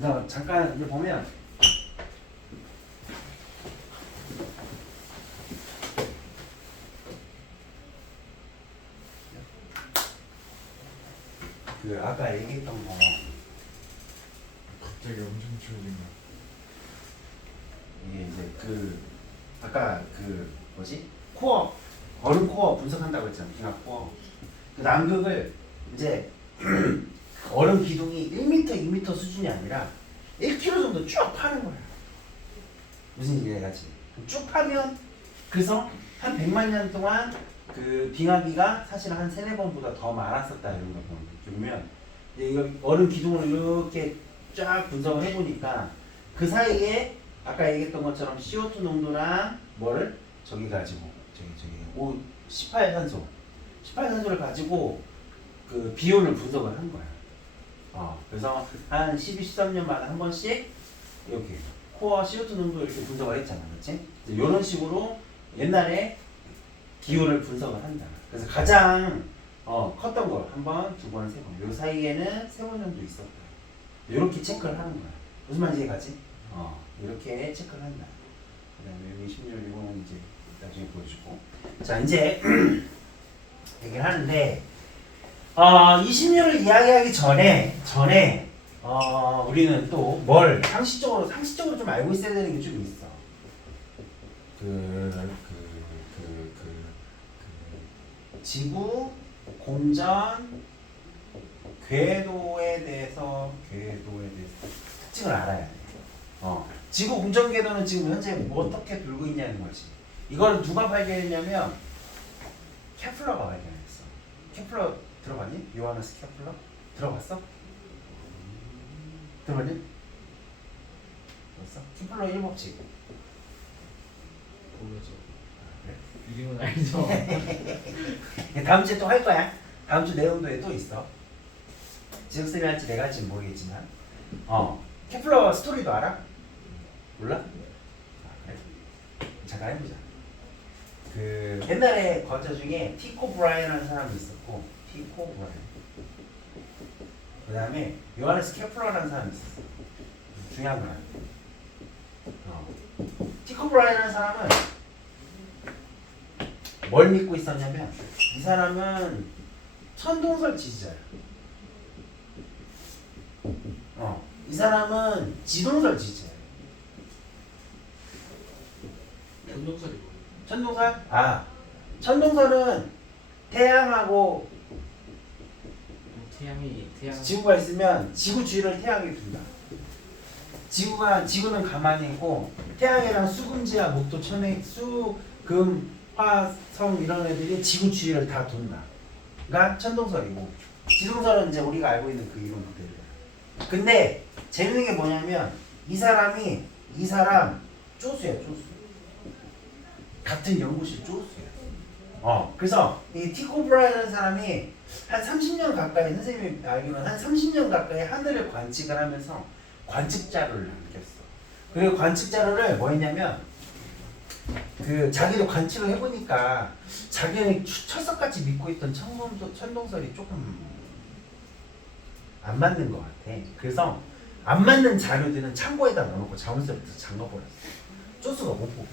그래서 잠깐 이제 보면 그 아까 얘기했던 거 갑자기 엄청 추워진 거. 이게 이제 그 아까 그 뭐지 코어 얼음 코어 분석한다고 했잖아. 빙하 코어 그 남극을 이제 얼음 기둥이 1m, 2m 수준이 아니라 1km 정도 쭉 파는 거야. 무슨 얘기지? 쭉 파면 그래서 한 100만 년 동안 그 빙하기가 사실 한 3-4번보다 더 많았었다 이런 거 보면 이거 얼음 기둥을 이렇게 쫙 분석을 해보니까 그 사이에 아까 얘기했던 것처럼 CO2 농도랑 뭐를 저기 가지고 저기 18산소를 가지고 그 비율을 분석을 한 거야. 그래서 한 12, 13년 만에 한 번씩 이렇게 코어 CO2 농도 이렇게 분석을 했잖아, 그렇지? 이런 식으로 옛날에 기후를 분석을 한다. 그래서 가장 컸던 거 한 번, 두 번, 세 번. 요 사이에는 3번 정도 있었다. 이렇게 체크를 하는 거야. 무슨 말인지 가지? 이렇게 체크를 한다. 그다음에 여기 16, 이거는 이제 나중에 보여주고. 자, 이제 얘기를 하는데 20년을 이야기하기 전에 우리는 또 뭘 상식적으로 좀 알고 있어야 되는 게 좀 있어. 지구 공전 궤도에 대해서 특징을 알아야 돼. 지구 공전 궤도는 지금 현재 뭐 어떻게 돌고 있냐는 거지. 이걸 누가 발견했냐면 케플러가 발견했어. 케플러 들어봤니? 요하네스 케플러? 들어봤어? 들어봤니? 들었어? 케플러 1법칙. 모르죠. 이름은 알죠. 다음 주에 또 할 거야. 다음 주 내용도에 또 있어. 지역쌤이 할지 내가 할지 모르겠지만 케플러 스토리도 알아? 몰라? 그래? 잠깐 해보자. 그 옛날에 거저 중에 티코 브라이언이라는 사람이 있었고 티코 브라이언 그 다음에 요하네스 케플러라는 사람이 있었어. 중요한 거야. 티코 브라이언이라는 사람은 뭘 믿고 있었냐면 이 사람은 천동설 지지자야. 이 사람은 지동설 지지자야. 천동설이 뭐예요? 천동설? 천동설은 태양하고 태양 지구가 있으면 지구 주위를 태양이 둔다. 지구는 가만히 있고 태양이랑 수금지와 목도, 천해, 금, 화, 성 이런 애들이 지구 주위를 다 돈다. 그러니까 천동설이고 지동설은 이제 우리가 알고 있는 그 이론 그대로야. 근데 재밌는 게 뭐냐면 이 사람 쪼수야, 쪼수. 같은 연구실 쪼수야. 그래서 이 티코 브라이언이라는 사람이 한 30년 가까이 선생님이 알기로는 한 30년 가까이 하늘을 관측을 하면서 관측 자료를 남겼어. 그리고 관측 자료를 뭐 했냐면 그 자기도 관측을 해보니까 자기는 철석같이 믿고 있던 천동설이 조금 안 맞는 것 같아. 그래서 안 맞는 자료들은 창고에다 넣어놓고 자물쇠부터 잠가버렸어. 쪼수가 못 보게.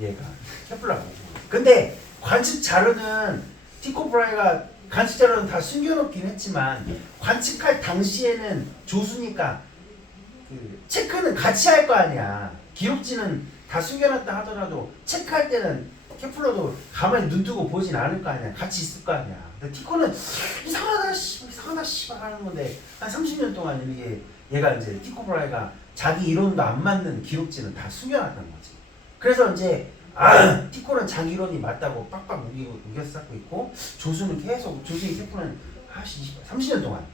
얘가 케플러가 못 보게. 근데 관측 자료는 티코 브라이가 관측 자료는 다 숨겨놓긴 했지만 관측할 당시에는 조수니까 그 체크는 같이 할 거 아니야. 기록지는 다 숨겨놨다 하더라도 체크할 때는 케플러도 가만히 눈 뜨고 보진 않을 거 아니야. 같이 있을 거 아니야. 근데 티코는 이상하다 씨발 하는 건데 한 30년 동안 이게 얘가 이제 티코 브라이가 자기 이론도 안 맞는 기록지는 다 숨겨놨던 거지. 그래서 이제 티코는 자기 이론이 맞다고 빡빡 우겨싸고 있고 조수는 계속 조수의 케플러는 30년 동안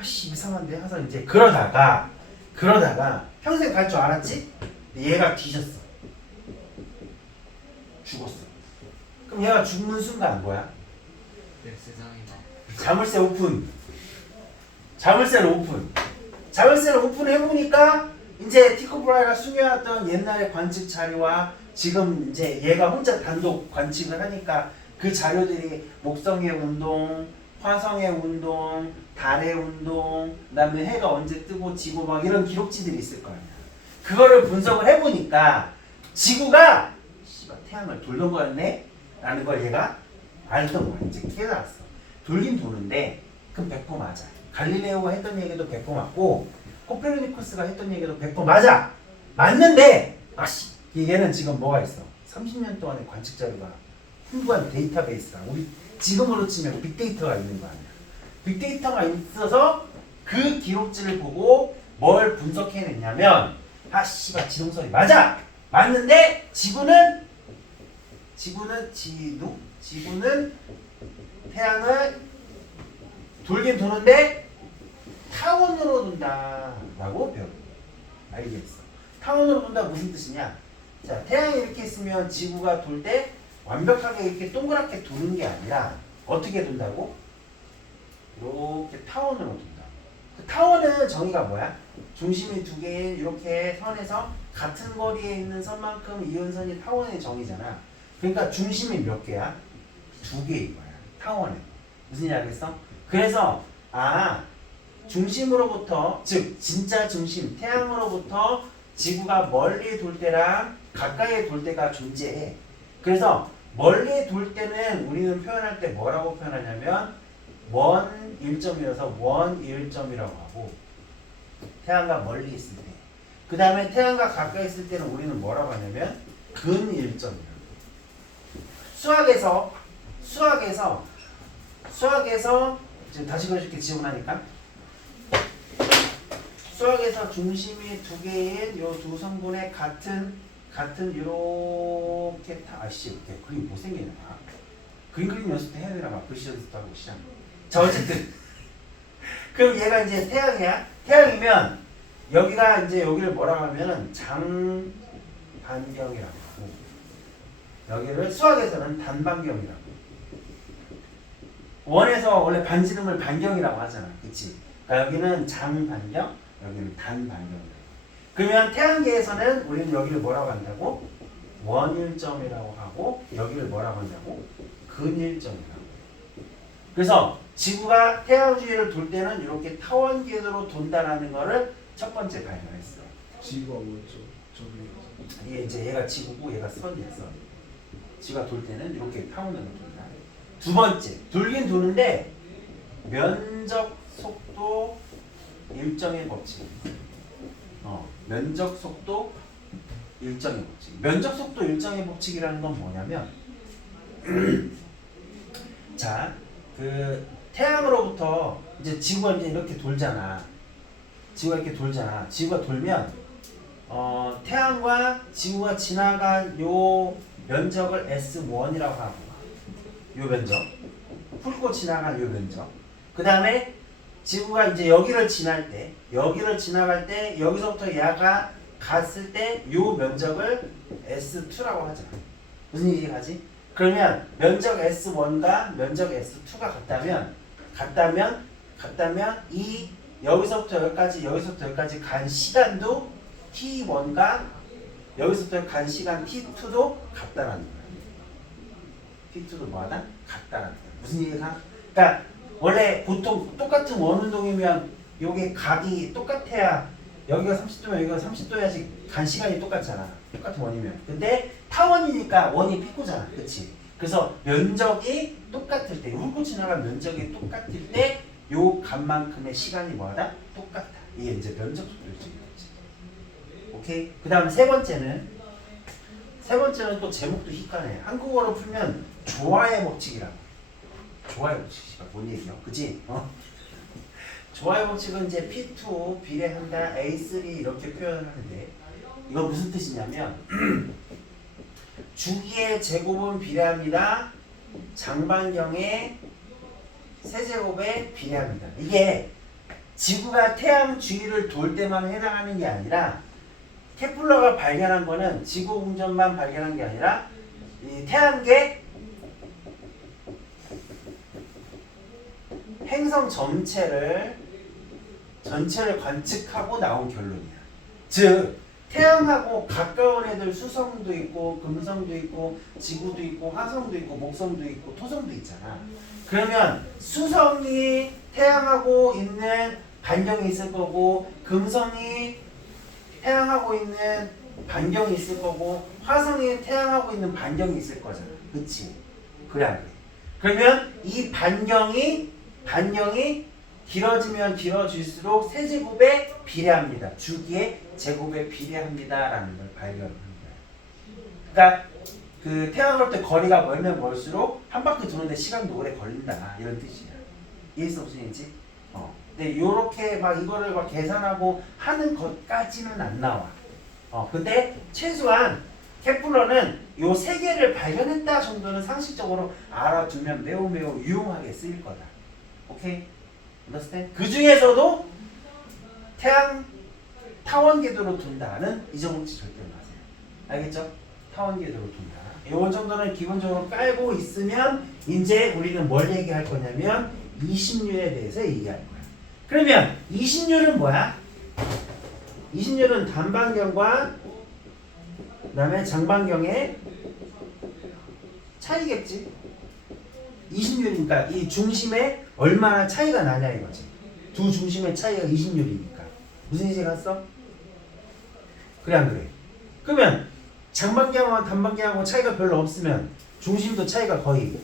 이상한데 하서 이제 그러다가 평생 갈 줄 알았지? 얘가 뒤졌어. 죽었어. 그럼 얘가 죽는 순간 뭐야? 내 세상이다. 자물쇠를 오픈해보니까 이제 티코 브라이가 숨겨놨던 옛날의 관측 자료와 지금 이제 얘가 혼자 단독 관측을 하니까 그 자료들이 목성의 운동, 화성의 운동, 달의 운동, 그다음에 해가 언제 뜨고 지고 막 이런 기록지들이 있을 거 아니야. 그거를 분석을 해보니까 지구가 씨발 태양을 돌던 거였네? 라는 걸 얘가 알던 거야. 이제 깨달았어. 돌긴 도는데 그럼 100% 맞아. 갈릴레오가 했던 얘기도 100% 맞고 코페르니쿠스가 했던 얘기도 100% 맞아. 맞는데 아씨 얘는 지금 뭐가 있어? 30년 동안의 관측 자료가 풍부한 데이터베이스가 우리 지금으로 치면 빅데이터가 있는 거 아니야. 빅데이터가 있어서 그 기록지를 보고 뭘 분석해냈냐면 아 씨발 지동설이 맞아. 맞는데 지구는 태양을 돌긴 도는데 타원으로 돈다라고 배워. 알겠어. 타원으로 돈다 무슨 뜻이냐? 자, 태양이 이렇게 있으면 지구가 돌 때 완벽하게 이렇게 동그랗게 도는 게 아니라 어떻게 돈다고? 이렇게 타원으로 돈다. 그 타원은 정의가 뭐야? 중심이 두 개인 이렇게 선에서 같은 거리에 있는 선만큼 이은선이 타원의 정의잖아. 그러니까 중심이 몇 개야? 두 개인 거야. 타원은. 무슨 얘기 알겠어? 그래서 중심으로부터 즉 진짜 중심 태양으로부터 지구가 멀리 돌 때랑 가까이 돌 때가 존재해. 그래서 멀리 돌 때는 우리는 표현할 때 뭐라고 표현하냐면 원 일점이라서 원 일점이라고 하고 태양과 멀리 있을 때. 그 다음에 태양과 가까이 있을 때는 우리는 뭐라고 하냐면 근 일점이라고. 수학에서 지금 다시 그려줄게 지우고 나니까. 수학에서 중심이 두 개인 요 두 성분의 같은 요렇게 이렇게 그림 못생기네. 그림 연습 때 해야 되나 봐. 글씨 연습도 하고 시작. 자 어쨌든 그럼 얘가 이제 태양이야. 태양이면 여기가 이제 여기를 뭐라고 하면은 장반경이라고 하고 여기를 수학에서는 단반경이라고. 원에서 원래 반지름을 반경이라고 하잖아. 그치? 그러니까 여기는 장반경, 여기는 단반경이라고. 그러면 태양계에서는 우리는 여기를 뭐라고 한다고? 원일점이라고 하고 여기를 뭐라고 한다고? 근일점이라고. 그래서 지구가 태양 주위를 돌 때는 이렇게 타원 궤도로 돈다라는 거를 첫 번째 발견했어요. 지구가 뭐였죠? 저기 이게 이제 얘가 지구고 얘가 선이야, 선. 지구가 돌 때는 이렇게 타원으로 돈다. 두 번째, 돌긴 도는데 면적 속도 일정의 법칙. 면적 속도 일정의 법칙. 면적 속도 일정의 법칙이라는 건 뭐냐면 자, 그 태양으로부터 이제 지구가 이제 이렇게 돌잖아. 지구가 돌면 태양과 지구가 지나간 요 면적을 S1이라고 하고 요 면적 훑고 지나간 요 면적. 그 다음에 지구가 이제 여기를 지나갈 때 여기서부터 얘가 갔을 때 요 면적을 S2라고 하잖아. 무슨 얘기하지? 그러면 면적 S1과 면적 S2가 같다면 이 여기서부터 여기까지 간 시간도 T1과 여기서부터 간 시간 T2도 같다라는 거야. T2도 뭐하다? 같다라는 거야. 무슨 얘기가? 그러니까 원래 보통 똑같은 원운동이면 요게 각이 똑같아야 여기가 30도면 여기가 30도야지 간 시간이 똑같잖아. 똑같은 원이면. 근데 타원이니까 원이 피코잖아. 그치? 그래서 면적이 똑같을 때, 훑고 지나간 면적이 똑같을 때 요 간만큼의 시간이 뭐하다? 똑같다. 이게 이제 면적 속도일정인 거지. 오케이? 그 다음에 세 번째는 또 제목도 희한해. 한국어로 풀면 조화의 법칙이라고. 조화의 법칙이 뭔 얘기야? 그치? 조화의 법칙은 이제 P2 비례한다, A3 이렇게 표현을 하는데 이건 무슨 뜻이냐면 주기의 제곱은 비례합니다. 장반경의 세제곱에 비례합니다. 이게 지구가 태양 주위를 돌 때만 해당하는 게 아니라 케플러가 발견한 거는 지구 공전만 발견한 게 아니라 이 태양계 행성 전체를 관측하고 나온 결론이야. 즉 태양하고 가까운 애들 수성도 있고 금성도 있고 지구도 있고 화성도 있고 목성도 있고 토성도 있잖아. 그러면 수성이 태양하고 있는 반경이 있을 거고 금성이 태양하고 있는 반경이 있을 거고 화성이 태양하고 있는 반경이 있을 거잖아. 그치? 그래 안 그래? 그러면 이 반경이 길어지면 길어질수록 세제곱에 비례합니다. 주기의 제곱에 비례합니다라는 걸 발견한 거예요. 그러니까 그 태양으로 때 거리가 멀면 멀수록 한 바퀴 도는데 시간도 오래 걸린다 이런 뜻이야. 이해했어 무슨 얘기지? 근데 요렇게 막 이거를 막 계산하고 하는 것까지는 안 나와. 근데 최소한 케플러는 요 세 개를 발견했다 정도는 상식적으로 알아두면 매우 유용하게 쓰일 거다. 오케이? understand? 그 중에서도 태양 타원 궤도로 둔다는 잊어먹지 절대 마세요. 알겠죠? 타원 궤도로 둔다. 요 정도는 기본적으로 깔고 있으면 이제 우리는 뭘 얘기할 거냐면 이심률에 대해서 얘기할 거야. 그러면 이심률은 뭐야? 이심률은 단반경과 그다음에 장반경의 차이겠지. 이심률이니까 이 중심에 얼마나 차이가 나냐 이거지. 두 중심의 차이가 이심률이니까. 무슨 이제 갔어? 그래 안 그래? 그러면 장반경하고 단반경하고 차이가 별로 없으면 중심도 차이가 거의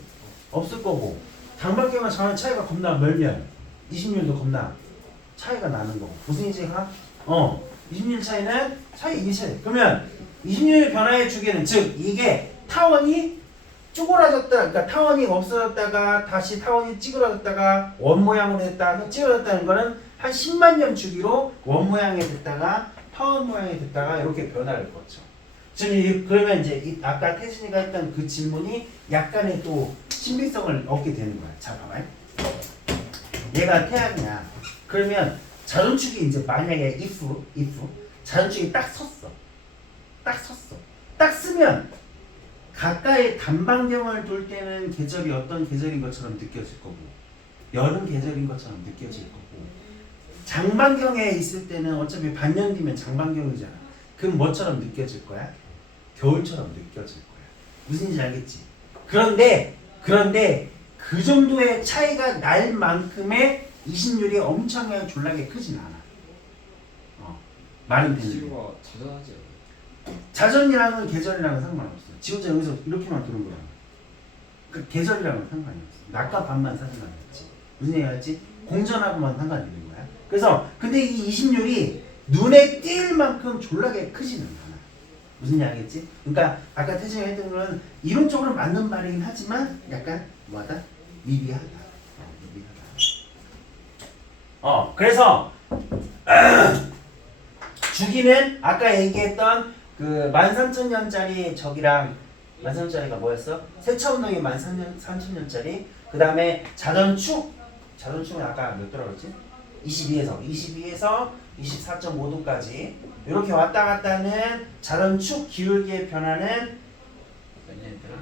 없을 거고 장반경과 장반 차이가 겁나 멀면 이심률도 겁나 차이가 나는 거고. 무슨 이제 가? 이심률 차이는 차이 차이. 그러면 이심률 변화의 주기는 즉 이게 타원이 쪼그라졌다, 그러니까 타원이 없어졌다가 다시 타원이 찌그러졌다가 원 모양으로 됐다가 찌그러졌다는 거는 한 10만 년 주기로 원 모양이 됐다가 타원 모양이 됐다가 이렇게 변화를 거쳐. 지금 그러면 이제 아까 태진이가 했던 그 질문이 약간의 또 신빙성을 얻게 되는 거야. 자, 봐봐요. 얘가 태양이야. 그러면 자전축이 이제 만약에 if 자전축이 딱 섰어. 딱 쓰면 가까이 단반경을 돌 때는 계절이 어떤 계절인 것처럼 느껴질 거고 여름 계절인 것처럼 느껴질 거고 장반경에 있을 때는 어차피 반년 뒤면 장반경이잖아. 그럼 뭐처럼 느껴질 거야? 겨울처럼 느껴질 거야. 무슨 얘기인지 알겠지? 그런데 그 정도의 차이가 날 만큼의 이심률이 엄청나게 졸라게 크진 않아. 말은 되지. 지구가 자전하지 않아요? 자전이랑은 계절이랑은 상관없어. 지 혼자 여기서 이렇게만 도는 거야. 그 계절이랑은 상관이 없어. 낮과 밤만 상관이 없지. 무슨 얘기였지? 공전하고만 상관이 있는 거야. 그래서 근데 이 이심률이 눈에 띌 만큼 졸라게 크지는 않아. 무슨 얘기 알겠지? 그러니까 아까 태진이가 했던 거는 이론적으로 맞는 말이긴 하지만 약간 뭐하다? 미비하다. 그래서 주기는 아까 얘기했던 그 13,000년짜리 저기랑 13,000년짜리가 뭐였어? 세차운동이 13,000년짜리. 그 다음에 자전축은 아까 몇 도라고 했지? 22에서 24.5도까지 이렇게 왔다 갔다 하는 자전축 기울기의 변화는 몇 년이더라?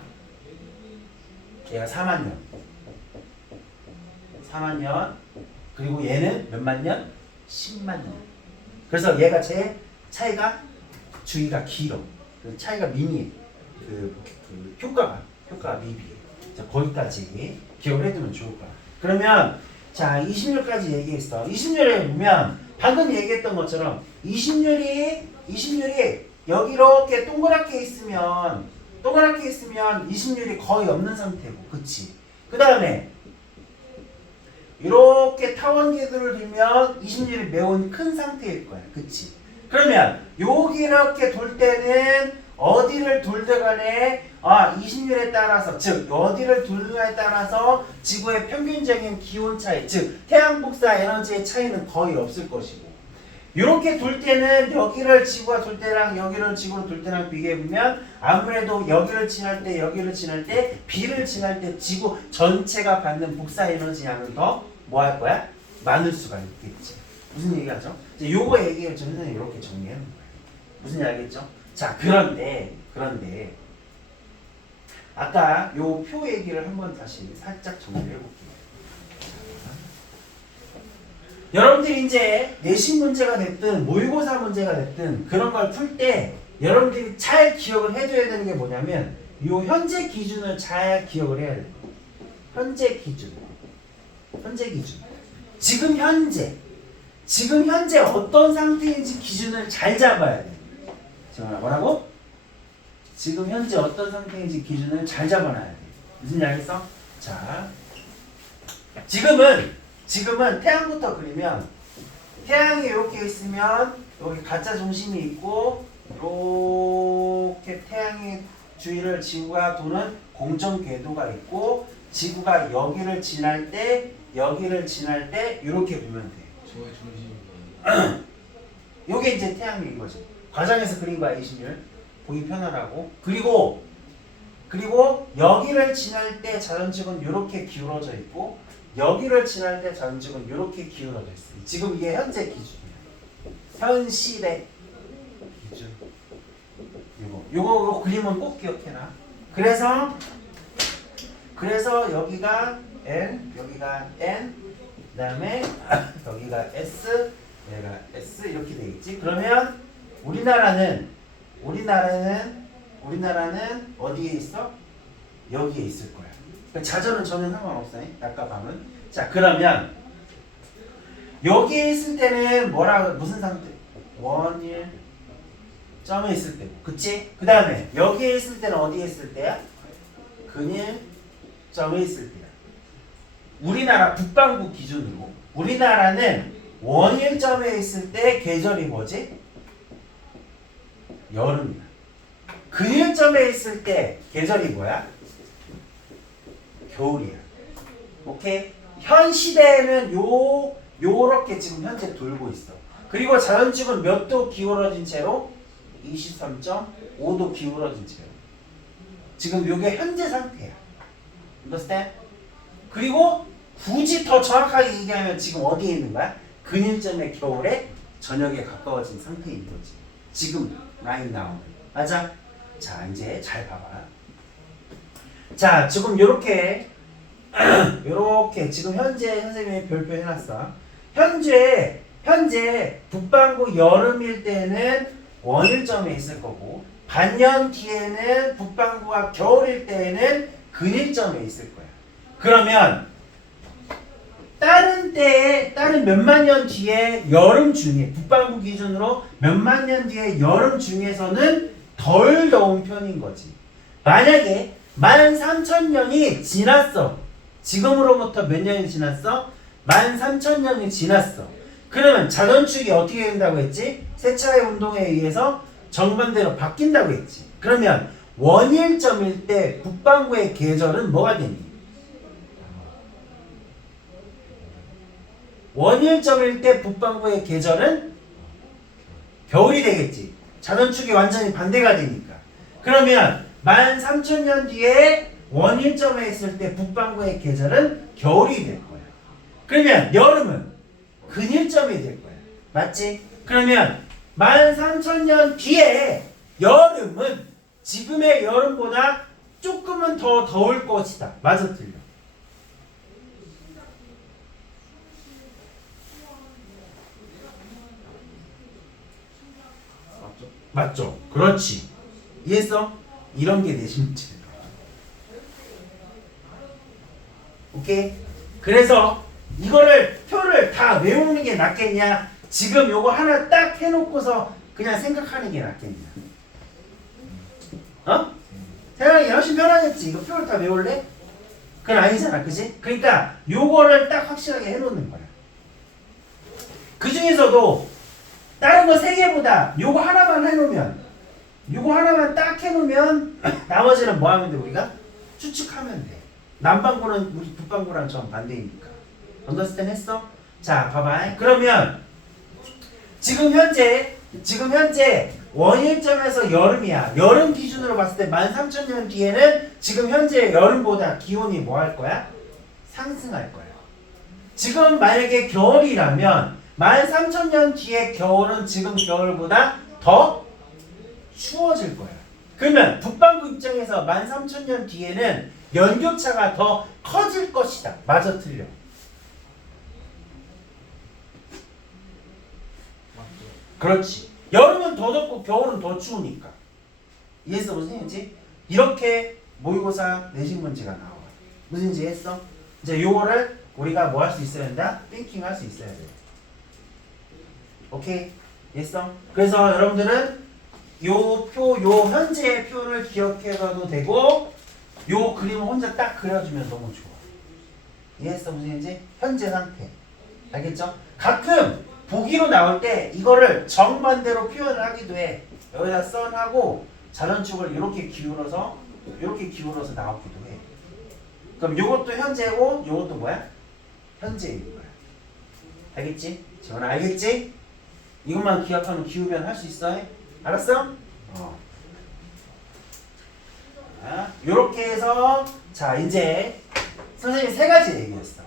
얘가 4만 년. 4만 년. 그리고 얘는 몇만 년? 10만 년. 그래서 얘가 제일 차이가 주기가 길어. 그 차이가 미미해. 그 효과가 미비해. 자, 거기까지 기억을 해두면 좋을 거야. 그러면 자 20률까지 얘기했어. 20률에 보면 방금 얘기했던 것처럼 20률이 여기 이렇게 동그랗게 있으면 20률이 거의 없는 상태고, 그치? 그 다음에 이렇게 타원 궤도를 들면 20률이 매우 큰 상태일 거야, 그치? 그러면 여기 이렇게 돌 때는 어디를 돌든 간에 20률에 따라서, 즉 어디를 돌느냐에 따라서 지구의 평균적인 기온 차이, 즉 태양 복사 에너지의 차이는 거의 없을 것이고, 이렇게 돌 때는 여기를 지구가 돌 때랑 여기를 지구로 돌 때랑 비교해보면 아무래도 여기를 지날 때 B를 지날 때 지구 전체가 받는 복사 에너지 양은 더 뭐 할 거야? 많을 수가 있겠지. 무슨 얘기하죠? 이제 요거 얘기를 저는 이렇게 정리하는 거예요. 무슨 얘기 알겠죠? 자, 그런데 아까 요 표 얘기를 한번 다시 살짝 정리해 볼게요. 여러분들이 이제 내신 문제가 됐든 모의고사 문제가 됐든 그런 걸 풀 때 여러분들이 잘 기억을 해둬야 되는 게 뭐냐면 요 현재 기준을 잘 기억을 해야 돼요. 현재 기준. 지금 현재 어떤 상태인지 기준을 잘 잡아야 돼. 지금 뭐라고? 지금 현재 어떤 상태인지 기준을 잘 잡아놔야 돼. 무슨 말 알겠어? 자, 지금은 태양부터 그리면 태양이 이렇게 있으면 여기 가짜 중심이 있고 이렇게 태양의 주위를 지구가 도는 공전 궤도가 있고 지구가 여기를 지날 때 이렇게 보면 돼. 저의 중심이 요게 이제 태양인 거죠. 과정에서 그린 거야, 이신율. 보기 편하라고. 그리고 여기를 지날 때 자전축은 이렇게 기울어져 있고 여기를 지날 때 자전축은 이렇게 기울어져 있어. 지금 이게 현재 기준이야. 현실의 기준. 요거 그림은 꼭 기억해놔. 그래서 여기가 N, 여기가 N, 그다음에 여기가 S, 여기가 S 이렇게 돼 있지. 그러면 우리나라는 어디에 있어? 여기에 있을 거야. 그러니까 자전은 전혀 상관없어. 약과 밤은. 자, 그러면 여기에 있을 때는 무슨 상태? 원일 점에 있을 때고, 그치? 그 다음에 여기에 있을 때는 어디에 있을 때야? 근일 점에 있을 때야. 우리나라 북반구 기준으로 우리나라는 원일점에 있을 때 계절이 뭐지? 여름이야. 근일점에 있을 때 계절이 뭐야? 겨울이야. 오케이? 현 시대에는 요렇게 지금 현재 돌고 있어. 그리고 자연축은 몇 도 기울어진 채로? 23.5도 기울어진 채로. 지금 요게 현재 상태야. understand? 그리고 굳이 더 정확하게 얘기하면 지금 어디에 있는 거야? 근일점의 겨울에 저녁에 가까워진 상태인 거지. 지금 right now. 맞아? 자, 이제 잘 봐봐. 자, 지금 요렇게 지금 현재 선생님이 별표 해놨어. 현재 북반구 여름일 때는 원일점에 있을 거고 반년 뒤에는 북반구가 겨울일 때에는 근일점에 있을 거야. 그러면 다른 몇만 년 뒤에 여름 중에 북반구 기준으로 몇만 년 뒤에 여름 중에서는 덜 더운 편인 거지. 만약에 13,000년이 지났어. 지금으로부터 몇 년이 지났어? 13,000년이 지났어. 그러면 자전축이 어떻게 된다고 했지? 세차의 운동에 의해서 정반대로 바뀐다고 했지. 그러면 원일점일 때 북반구의 계절은 뭐가 되니? 원일점일 때 북반구의 계절은 겨울이 되겠지. 자전축이 완전히 반대가 되니까. 그러면 13,000년 뒤에 원일점에 있을 때 북반구의 계절은 겨울이 될 거야. 그러면 여름은 근일점이 될 거야. 맞지? 그러면 13,000년 뒤에 여름은 지금의 여름보다 조금은 더 더울 것이다. 맞아, 틀려? 맞죠? 그렇지. 이해했어? 이런 게 내신 문제야. 오케이? 그래서 이거를 표를 다 외우는 게 낫겠냐? 지금 요거 하나 딱 해놓고서 그냥 생각하는 게 낫겠냐? 어? 생각이 훨씬 편하겠지. 이거 표를 다 외울래? 그건 아니잖아, 그지? 그러니까 요거를 딱 확실하게 해놓는 거야. 그 중에서도 다른 거 세 개보다 요거 하나만 해놓으면, 요거 하나만 딱 해놓으면 나머지는 뭐 하면 돼? 우리가 추측하면 돼. 남반구는 우리 북반구랑 정반대이니까. 언더스탠 했어? 자, 봐봐. 그러면 지금 현재 원일점에서 여름이야. 여름 기준으로 봤을 때 13,000년 뒤에는 지금 현재 여름보다 기온이 뭐 할 거야? 상승할 거야. 지금 만약에 겨울이라면 13,000년 뒤에 겨울은 지금 겨울보다 더 추워질 거야. 그러면 북반구 입장에서 13,000년 뒤에는 연교차가 더 커질 것이다. 맞아, 틀려? 그렇지. 여름은 더 덥고 겨울은 더 추우니까. 이해했어 무슨 얘기인지? 이렇게 모의고사 내신 문제가 나와. 무슨 얘기 했어? 이제 요거를 우리가 뭐 할 수 있어야 된다? 띵킹 할 수 있어야 돼. 오케이? 이해했어? 그래서 여러분들은 요 표, 요 현재의 표를 기억해가도 되고 요 그림을 혼자 딱 그려주면 너무 좋아. 이해했어 무슨 얘기인지? 현재 상태. 알겠죠? 가끔 보기로 나올 때 이거를 정반대로 표현을 하기도 해. 여기다 썬하고 자전축을 이렇게 기울어서 나오기도 해. 그럼 요것도 현재고 요것도 뭐야? 현재인 거야. 알겠지? 지원아 알겠지? 이것만 기억하면 기후변 할 수 있어? 알았어? 자, 요렇게 해서 자 이제 선생님이 세 가지 얘기했어.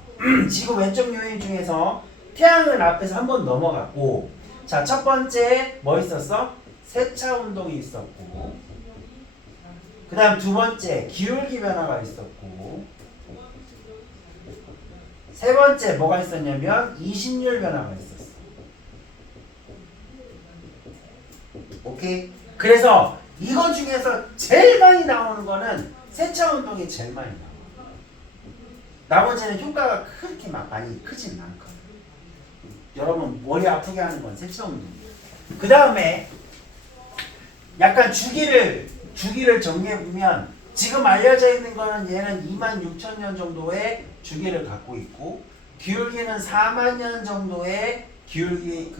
지금 왼쪽 요인 중에서 태양을 앞에서 한번 넘어갔고 자 첫 번째 뭐 있었어? 세차 운동이 있었고 그 다음 두 번째 기울기 변화가 있었고 세 번째 뭐가 있었냐면 이심률 변화가 있었어. 오케이? 그래서 이거 중에서 제일 많이 나오는 거는 세차 운동이 제일 많이 나와. 나머지는 효과가 그렇게 막 많이 크진 않거든. 여러분 머리 아프게 하는 건 세차 운동이에요. 그 다음에 약간 주기를 정리해보면 지금 알려져 있는 거는 얘는 26,000년 정도의 주기를 갖고 있고 기울기는 4만 년 정도의 기울기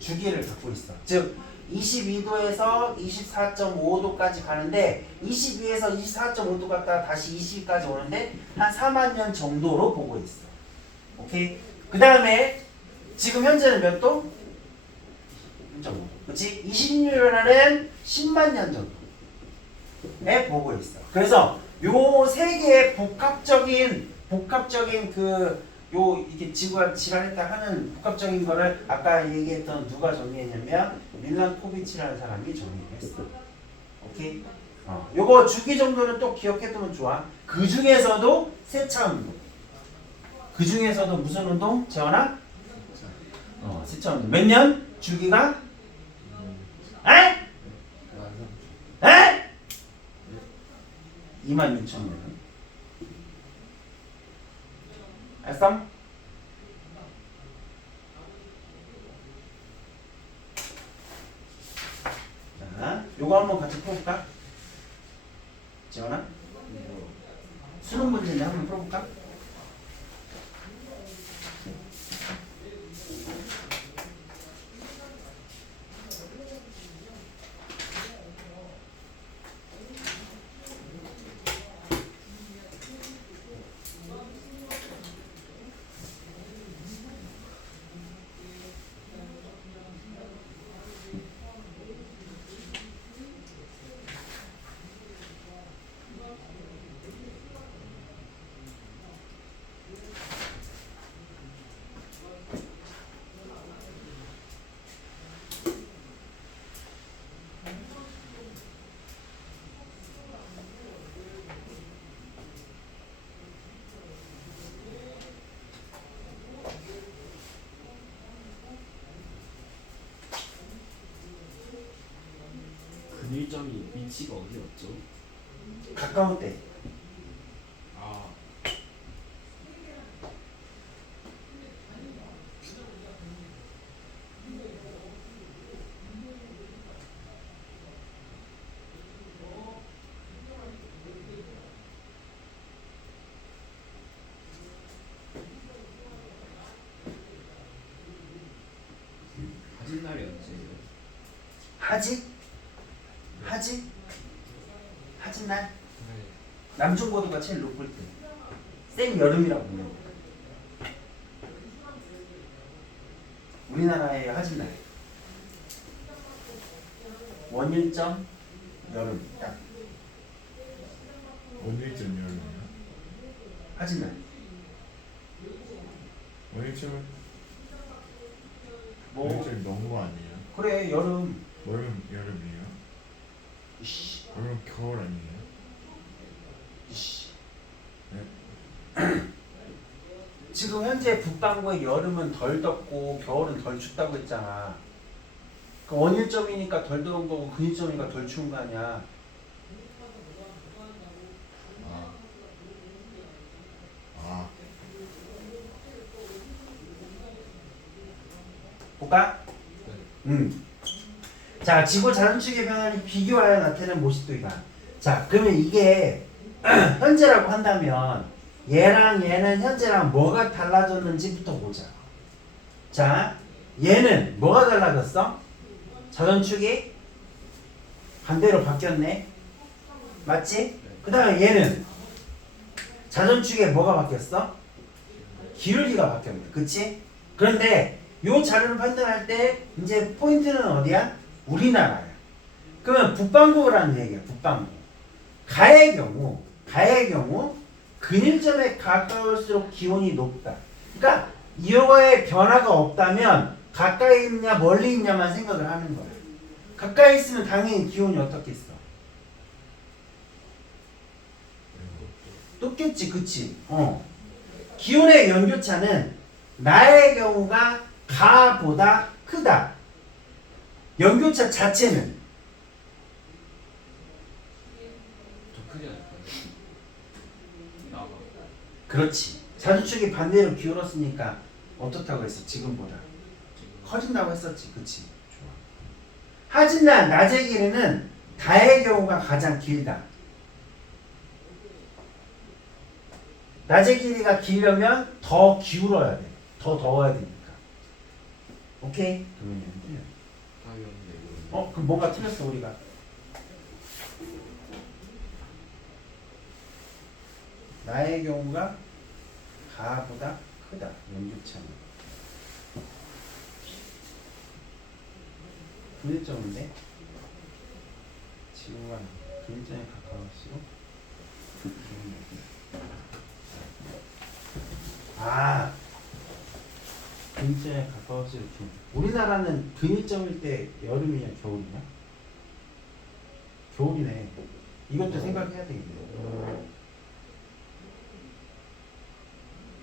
주기를 갖고 있어. 즉 22도에서 24.5도까지 가는데 22에서 24.5도 갔다가 다시 22까지 오는데 한 4만 년 정도로 보고 있어. 오케이? 그 다음에 지금 현재는 몇 도? 1.5도. 그치? 26년은 10만 년 정도에 보고 있어. 그래서 요 세 개의 복합적인 이게 지구가 지랄했다 하는 복합적인 거를 아까 얘기했던 누가 정리했냐면 밀란코비치라는 사람이 정리를 했어. 오케이? 요거 주기 정도는 또 기억해두면 좋아. 그 중에서도 세차 운동. 그 중에서도 무슨 운동? 재원아? 세차 운동. 몇 년? 주기가? 에? 26,000년. 알았어? 자, 요거 한번 같이 풀어볼까? 지원아? 수능 문제인데 한번 풀어볼까? 근일점이 위치가 어디였죠? 가까운 때. 아, 하진 날이 언제예요? 하진 날? 네. 남중고도가 제일 높을 때. 생 여름이라고 보면 돼. 우리나라의 하진 날. 원일점 여름 딱. 원일점 여름이요? 하진 날. 원일점은 뭐 원일점이 너무 거 아니에요? 그래 여름. 여름이에요? 이씨. 그럼 겨울 아니에요? 이씨. 네? 지금 현재 북반구의 여름은 덜 덥고 겨울은 덜 춥다고 했잖아. 그 원일점이니까 덜 더운 거고 근일점이니까 덜 추운 거 아니야. 아, 볼까? 자, 지구 자전축의 변화를 비교하여 나타내는 모습도이다. 자, 그러면 이게 현재라고 한다면 얘랑 얘는 현재랑 뭐가 달라졌는지부터 보자. 자, 얘는 뭐가 달라졌어? 자전축이 반대로 바뀌었네. 맞지? 그 다음에 얘는 자전축에 뭐가 바뀌었어? 기울기가 바뀌었네. 그치? 그런데 요 자료를 판단할 때 이제 포인트는 어디야? 우리나라야. 그러면 북반구라는 얘기야. 북반구. 가의 경우 근일점에 가까울수록 기온이 높다. 그러니까 이거에 변화가 없다면 가까이 있냐 멀리 있냐만 생각을 하는 거야. 가까이 있으면 당연히 기온이 어떻겠어? 높겠지, 그치? 기온의 연교차는 나의 경우가 가보다 크다. 연교차 자체는 더 크지 않을까요? 나가. 그렇지. 자주축이 반대로 기울었으니까 어떻다고 했어? 지금보다 커진다고 했었지, 그치? 좋아. 하지만 낮의 길이는 다의 경우가 가장 길다. 낮의 길이가 길려면 더 기울어야 돼. 더 더워야 되니까. 오케이? 그러면 그럼 뭔가 틀렸어 우리가. 나의 경우가 가보다 크다. 연교차는. 분일점인데 지구가 분일점에 가까울수록 근일점에 가까울수록 우리나라는 근일점일 때 여름이냐 겨울이냐? 겨울이네. 이것도 생각해야 되겠네.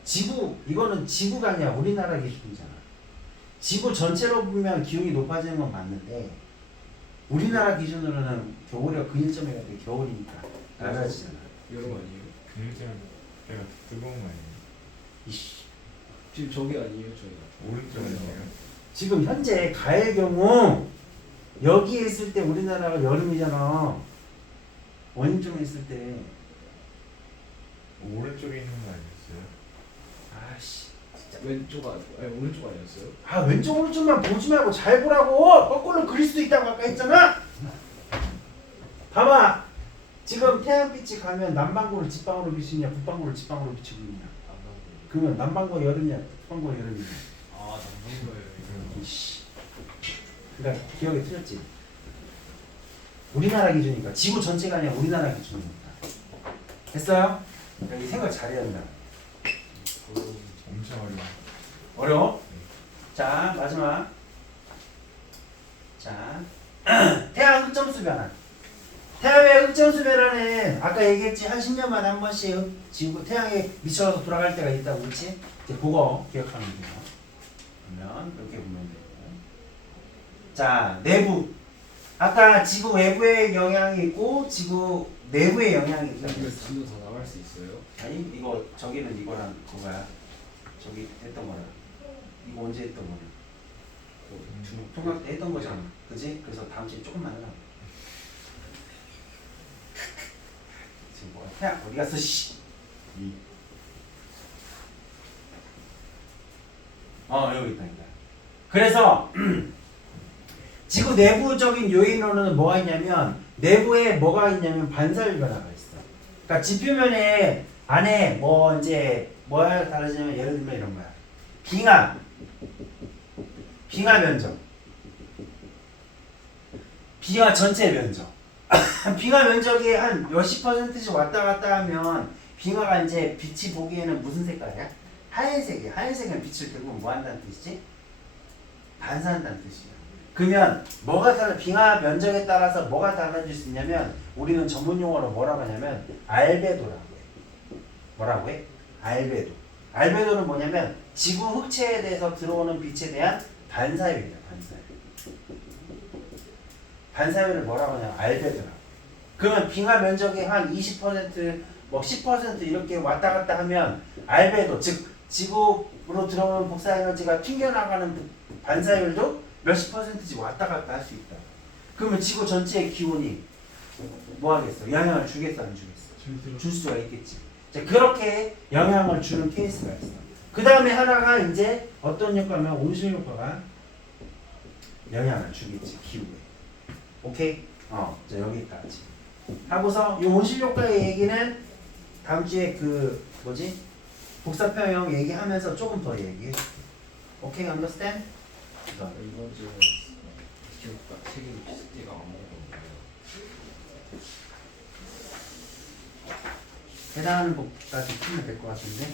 지구, 이거는 지구가 아니야. 우리나라 기준이잖아. 지구 전체로 보면 기온이 높아지는 건 맞는데 우리나라 기준으로는 오히려 근일점이 돼. 겨울이니까 낮아지잖아. 여름 아니에요? 근일점 때가 뜨거운 거 아니에요? 이씨. 지금 저게 아니에요, 저희가. 오른쪽 아니에요? 지금 현재 가의 경우 여기에 있을 때 우리나라가 여름이잖아. 원점에 있을 때. 오른쪽에 있는 거 아니었어요? 아씨. 왼쪽 아니 오른쪽 아니었어요? 아 왼쪽 오른쪽만 보지 말고 잘 보라고. 거꾸로 그릴 수도 있다고 아까 했잖아. 봐봐. 지금 태양빛이 가면 남반구를 직방으로 비치냐 북반구를 직방으로 비치고 있냐. 그러면 남반구 여름이냐 북반구 여름이냐. 아 남성거예요. 이씨. 그러니까 기억이 틀렸지. 우리나라 기준이니까 지구 전체가 아니라 우리나라 기준이니까. 됐어요? 여기 생각 잘해야 된다. 엄청 어려워. 어려워? 자 마지막. 자 태양 흑점수 변화. 태양의 흑점수 변화는 아까 얘기했지 한 10년마다 한 번씩 지구 태양에 미쳐서 돌아갈 때가 있다고 그랬지? 이제 그거 기억하면 돼요. 그러면 이렇게 보면 되고. 자 내부. 아까 지구 외부의 영향이 있고 지구 내부의 영향이 있다고 이거 그랬어. 진도 다 나갈 수 있어요? 아니 이거 저기는 이거랑 그거야. 저기 했던 거랑 이거 언제 했던 거야? 통학 때 했던 거잖아. 그지? 그래서 다음 주에 조금만 해라. 지금 뭐야? 태양 어디 갔어? 씨. 여기 있다. 그래서 지구 내부적인 요인으로는 뭐가 있냐면 내부에 뭐가 있냐면 반사율 변화가 있어. 그러니까 지표면에 안에 뭐 이제 뭐가 다르냐면 예를 들면 이런 거야. 빙하 면적. 빙하 전체 면적. 빙하 면적이 한 몇십 %씩 왔다 갔다 하면 빙하가 이제 빛이 보기에는 무슨 색깔이야? 하얀색이야. 하얀색은 빛을 결국 뭐 한다는 뜻이지? 반사한다는 뜻이야. 그러면 뭐가 달라? 빙하 면적에 따라서 뭐가 달라질 수 있냐면 우리는 전문 용어로 뭐라고 하냐면 알베도라고 해. 뭐라고 해? 알베도. 알베도는 뭐냐면 지구 흑체에 대해서 들어오는 빛에 대한 반사율이에요. 반사율을 뭐라고 하냐면 알베도라고. 그러면 빙하 면적의 한 20%, 뭐 10% 이렇게 왔다 갔다 하면 알베도, 즉 지구로 들어오는 복사에너지가 튕겨나가는 반사율도 몇십 %씩 왔다 갔다 할 수 있다. 그러면 지구 전체의 기온이 뭐 하겠어? 영향을 주겠어, 안 주겠어? 줄 수가 있겠지. 자, 그렇게 영향을 주는 케이스가 있어. 그 다음에 하나가 이제 어떤 효과면 온실 효과가 영향을 주겠지, 기후에. 오케이? 자, 여기까지. 하고서 이 온실 효과의 얘기는 다음 주에 그 뭐지? 복사평형 얘기하면서 조금 더 얘기해. 오케이, understand? 이번 주 기록과 책임 비슷해가 아무것도 없나요? 해당하는 것까지 풀면 될 것 같은데.